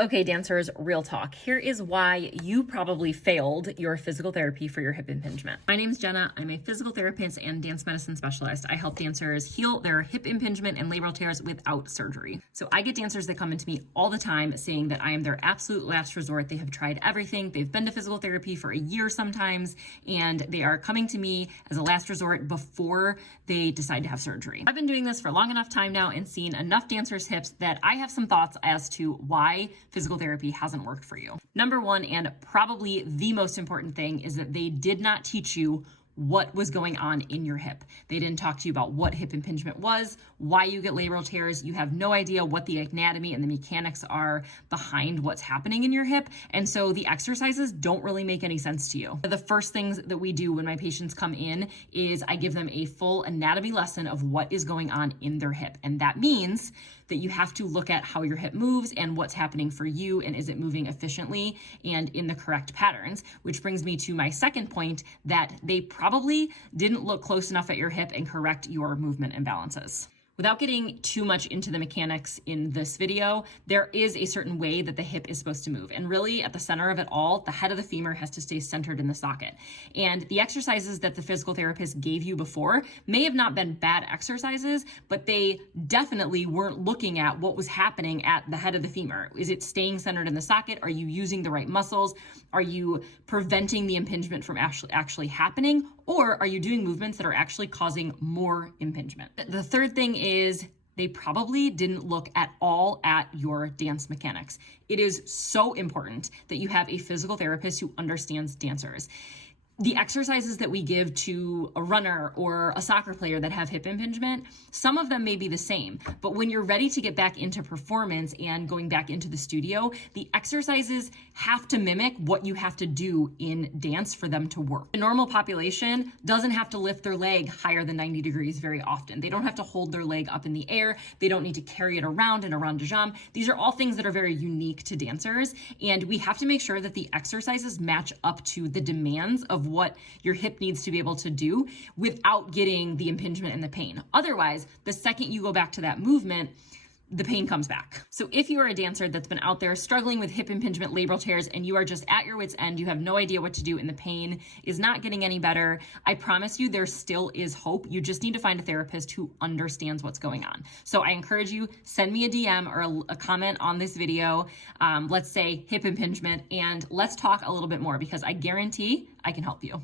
Okay, dancers, real talk. Here is why you probably failed your physical therapy for your hip impingement. My name is Jenna. I'm a physical therapist and dance medicine specialist. I help dancers heal their hip impingement and labral tears without surgery. So I get dancers that come into me all the time saying that I am their absolute last resort. They have tried everything. They've been to physical therapy for a year sometimes, and they are coming to me as a last resort before they decide to have surgery. I've been doing this for a long enough time now and seen enough dancers' hips that I have some thoughts as to why physical therapy hasn't worked for you. Number one, and probably the most important thing, is that they did not teach you what was going on in your hip. They didn't talk to you about what hip impingement was, why you get labral tears. You have no idea what the anatomy and the mechanics are behind what's happening in your hip. And so the exercises don't really make any sense to you. The first things that we do when my patients come in is I give them a full anatomy lesson of what is going on in their hip. And that means that you have to look at how your hip moves and what's happening for you, and is it moving efficiently and in the correct patterns, which brings me to my second point, that they probably didn't look close enough at your hip and correct your movement imbalances. Without getting too much into the mechanics in this video, there is a certain way that the hip is supposed to move. And really, at the center of it all, the head of the femur has to stay centered in the socket. And the exercises that the physical therapist gave you before may have not been bad exercises, but they definitely weren't looking at what was happening at the head of the femur. Is it staying centered in the socket? Are you using the right muscles? Are you preventing the impingement from actually happening? Or are you doing movements that are actually causing more impingement? The third thing is they probably didn't look at all at your dance mechanics. It is so important that you have a physical therapist who understands dancers. The exercises that we give to a runner or a soccer player that have hip impingement, some of them may be the same, but when you're ready to get back into performance and going back into the studio, the exercises have to mimic what you have to do in dance for them to work. The normal population doesn't have to lift their leg higher than 90 degrees very often. They don't have to hold their leg up in the air. They don't need to carry it around in a rond de jambe. These are all things that are very unique to dancers, and we have to make sure that the exercises match up to the demands of what your hip needs to be able to do without getting the impingement and the pain. Otherwise, the second you go back to that movement, the pain comes back. So if you are a dancer that's been out there struggling with hip impingement, labral tears, and you are just at your wit's end, you have no idea what to do, and the pain is not getting any better, I promise you there still is hope. You just need to find a therapist who understands what's going on. So I encourage you, send me a DM or a comment on this video. Let's say hip impingement, and let's talk a little bit more, because I guarantee I can help you.